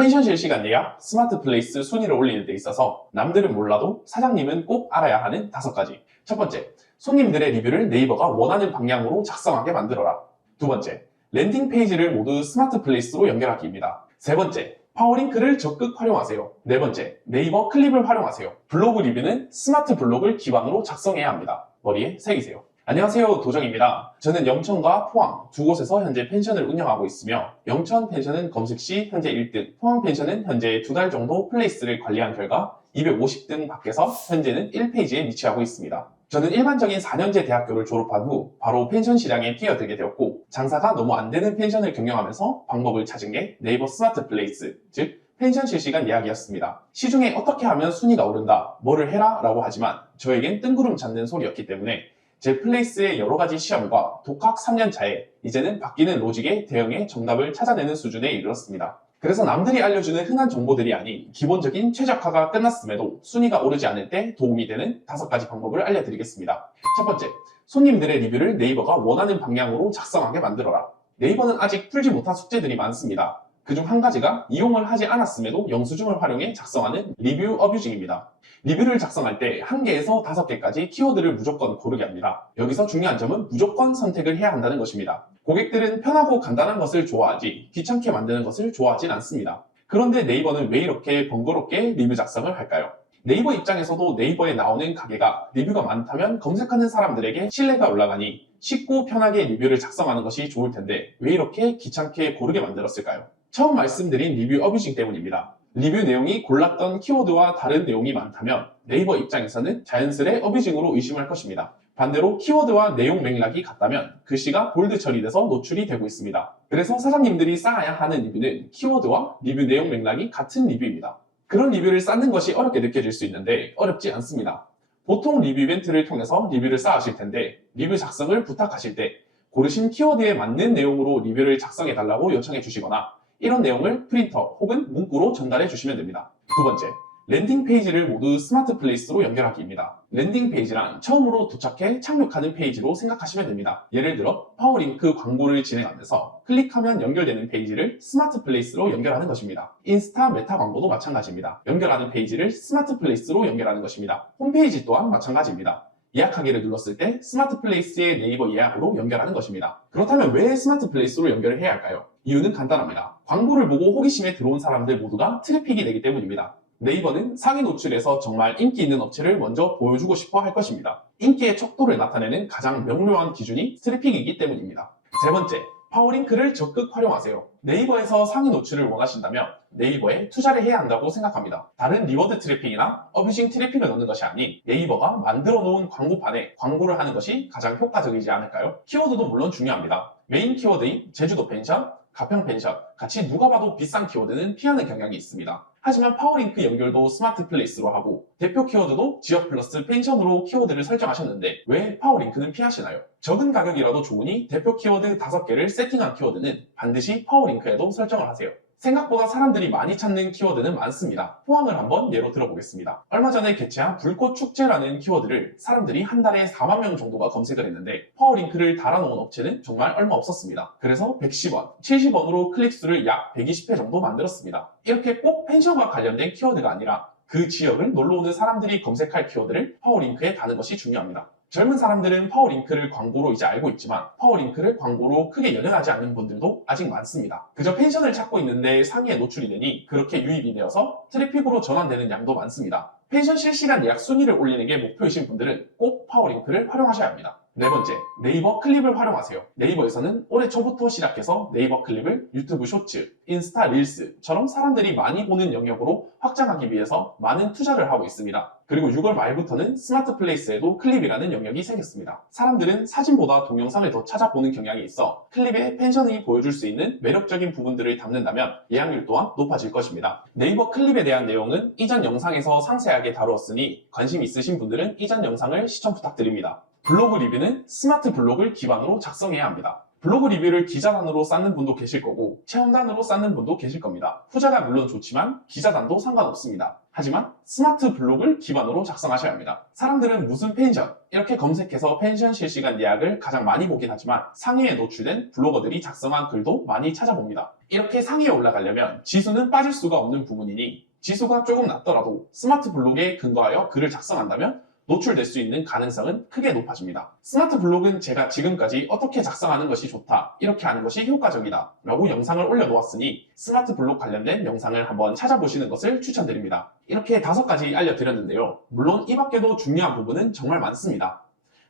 펜션 실시간 예약, 스마트 플레이스 순위를 올리는 데 있어서 남들은 몰라도 사장님은 꼭 알아야 하는 5가지. 첫 번째, 손님들의 리뷰를 네이버가 원하는 방향으로 작성하게 만들어라. 두 번째, 랜딩 페이지를 모두 스마트 플레이스로 연결하기입니다. 세 번째, 파워링크를 적극 활용하세요. 네 번째, 네이버 클립을 활용하세요. 블로그 리뷰는 스마트 블록을 기반으로 작성해야 합니다. 머리에 새기세요. 안녕하세요, 도정입니다. 저는 영천과 포항 두 곳에서 현재 펜션을 운영하고 있으며 영천 펜션은 검색 시 현재 1등, 포항 펜션은 현재 2달 정도 플레이스를 관리한 결과 250등 밖에서 현재는 1페이지에 위치하고 있습니다. 저는 일반적인 4년제 대학교를 졸업한 후 바로 펜션 시장에 뛰어들게 되었고, 장사가 너무 안 되는 펜션을 경영하면서 방법을 찾은 게 네이버 스마트 플레이스, 즉 펜션 실시간 예약이었습니다. 시중에 어떻게 하면 순위가 오른다, 뭐를 해라 라고 하지만 저에겐 뜬구름 잡는 소리였기 때문에 제 플레이스의 여러가지 시험과 독학 3년 차에 이제는 바뀌는 로직에 대응해 정답을 찾아내는 수준에 이르렀습니다. 그래서 남들이 알려주는 흔한 정보들이 아닌 기본적인 최적화가 끝났음에도 순위가 오르지 않을 때 도움이 되는 5가지 방법을 알려드리겠습니다. 첫 번째, 손님들의 리뷰를 네이버가 원하는 방향으로 작성하게 만들어라. 네이버는 아직 풀지 못한 숙제들이 많습니다. 그중 한 가지가 이용을 하지 않았음에도 영수증을 활용해 작성하는 리뷰 어뷰징입니다. 리뷰를 작성할 때 1개에서 5개까지 키워드를 무조건 고르게 합니다. 여기서 중요한 점은 무조건 선택을 해야 한다는 것입니다. 고객들은 편하고 간단한 것을 좋아하지 귀찮게 만드는 것을 좋아하진 않습니다. 그런데 네이버는 왜 이렇게 번거롭게 리뷰 작성을 할까요? 네이버 입장에서도 네이버에 나오는 가게가 리뷰가 많다면 검색하는 사람들에게 신뢰가 올라가니 쉽고 편하게 리뷰를 작성하는 것이 좋을 텐데 왜 이렇게 귀찮게 고르게 만들었을까요? 처음 말씀드린 리뷰 어뷰징 때문입니다. 리뷰 내용이 골랐던 키워드와 다른 내용이 많다면 네이버 입장에서는 자연스레 어뷰징으로 의심할 것입니다. 반대로 키워드와 내용 맥락이 같다면 글씨가 볼드 처리돼서 노출이 되고 있습니다. 그래서 사장님들이 쌓아야 하는 리뷰는 키워드와 리뷰 내용 맥락이 같은 리뷰입니다. 그런 리뷰를 쌓는 것이 어렵게 느껴질 수 있는데 어렵지 않습니다. 보통 리뷰 이벤트를 통해서 리뷰를 쌓으실 텐데 리뷰 작성을 부탁하실 때 고르신 키워드에 맞는 내용으로 리뷰를 작성해달라고 요청해 주시거나 이런 내용을 프린터 혹은 문구로 전달해 주시면 됩니다. 두 번째, 랜딩 페이지를 모두 스마트 플레이스로 연결하기입니다. 랜딩 페이지란 처음으로 도착해 착륙하는 페이지로 생각하시면 됩니다. 예를 들어 파워링크 광고를 진행하면서 클릭하면 연결되는 페이지를 스마트 플레이스로 연결하는 것입니다. 인스타 메타 광고도 마찬가지입니다. 연결하는 페이지를 스마트 플레이스로 연결하는 것입니다. 홈페이지 또한 마찬가지입니다. 예약하기를 눌렀을 때 스마트 플레이스의 네이버 예약으로 연결하는 것입니다. 그렇다면 왜 스마트 플레이스로 연결을 해야 할까요? 이유는 간단합니다. 광고를 보고 호기심에 들어온 사람들 모두가 트래픽이 되기 때문입니다. 네이버는 상위 노출에서 정말 인기 있는 업체를 먼저 보여주고 싶어 할 것입니다. 인기의 척도를 나타내는 가장 명료한 기준이 트래픽이기 때문입니다. 세 번째, 파워링크를 적극 활용하세요. 네이버에서 상위 노출을 원하신다면 네이버에 투자를 해야 한다고 생각합니다. 다른 리워드 트래픽이나 어뷰징 트래픽을 넣는 것이 아닌 네이버가 만들어 놓은 광고판에 광고를 하는 것이 가장 효과적이지 않을까요? 키워드도 물론 중요합니다. 메인 키워드인 제주도 펜션, 가평 펜션, 같이 누가 봐도 비싼 키워드는 피하는 경향이 있습니다. 하지만 파워링크 연결도 스마트 플레이스로 하고 대표 키워드도 지역 플러스 펜션으로 키워드를 설정하셨는데 왜 파워링크는 피하시나요? 적은 가격이라도 좋으니 대표 키워드 5개를 세팅한 키워드는 반드시 파워링크에도 설정을 하세요. 생각보다 사람들이 많이 찾는 키워드는 많습니다. 포항을 한번 예로 들어보겠습니다. 얼마 전에 개최한 불꽃 축제라는 키워드를 사람들이 한 달에 4만 명 정도가 검색을 했는데 파워링크를 달아놓은 업체는 정말 얼마 없었습니다. 그래서 110원, 70원으로 클릭수를 약 120회 정도 만들었습니다. 이렇게 꼭 펜션과 관련된 키워드가 아니라 그 지역을 놀러오는 사람들이 검색할 키워드를 파워링크에 다는 것이 중요합니다. 젊은 사람들은 파워링크를 광고로 이제 알고 있지만 파워링크를 광고로 크게 연연하지 않는 분들도 아직 많습니다. 그저 펜션을 찾고 있는데 상위에 노출이 되니 그렇게 유입이 되어서 트래픽으로 전환되는 양도 많습니다. 펜션 실시간 예약 순위를 올리는 게 목표이신 분들은 꼭 파워링크를 활용하셔야 합니다. 네 번째, 네이버 클립을 활용하세요. 네이버에서는 올해 초부터 시작해서 네이버 클립을 유튜브 쇼츠, 인스타 릴스처럼 사람들이 많이 보는 영역으로 확장하기 위해서 많은 투자를 하고 있습니다. 그리고 6월 말부터는 스마트 플레이스에도 클립이라는 영역이 생겼습니다. 사람들은 사진보다 동영상을 더 찾아보는 경향이 있어 클립에 펜션이 보여줄 수 있는 매력적인 부분들을 담는다면 예약률 또한 높아질 것입니다. 네이버 클립에 대한 내용은 이전 영상에서 상세하게 다루었으니 관심 있으신 분들은 이전 영상을 시청 부탁드립니다. 블로그 리뷰는 스마트 블록을 기반으로 작성해야 합니다. 블로그 리뷰를 기자단으로 쌓는 분도 계실 거고 체험단으로 쌓는 분도 계실 겁니다. 후자가 물론 좋지만 기자단도 상관없습니다. 하지만 스마트 블록을 기반으로 작성하셔야 합니다. 사람들은 무슨 펜션 이렇게 검색해서 펜션 실시간 예약을 가장 많이 보긴 하지만 상위에 노출된 블로거들이 작성한 글도 많이 찾아봅니다. 이렇게 상위에 올라가려면 지수는 빠질 수가 없는 부분이니 지수가 조금 낮더라도 스마트 블록에 근거하여 글을 작성한다면 노출될 수 있는 가능성은 크게 높아집니다. 스마트 블록은 제가 지금까지 어떻게 작성하는 것이 좋다, 이렇게 하는 것이 효과적이다 라고 영상을 올려놓았으니 스마트 블록 관련된 영상을 한번 찾아보시는 것을 추천드립니다. 이렇게 5가지 알려드렸는데요. 물론 이 밖에도 중요한 부분은 정말 많습니다.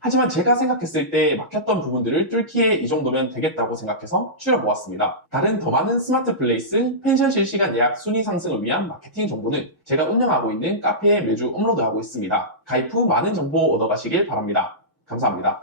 하지만 제가 생각했을 때 막혔던 부분들을 뚫기에 이 정도면 되겠다고 생각해서 추려보았습니다. 다른 더 많은 스마트 플레이스, 펜션 실시간 예약 순위 상승을 위한 마케팅 정보는 제가 운영하고 있는 카페에 매주 업로드하고 있습니다. 가입 후 많은 정보 얻어가시길 바랍니다. 감사합니다.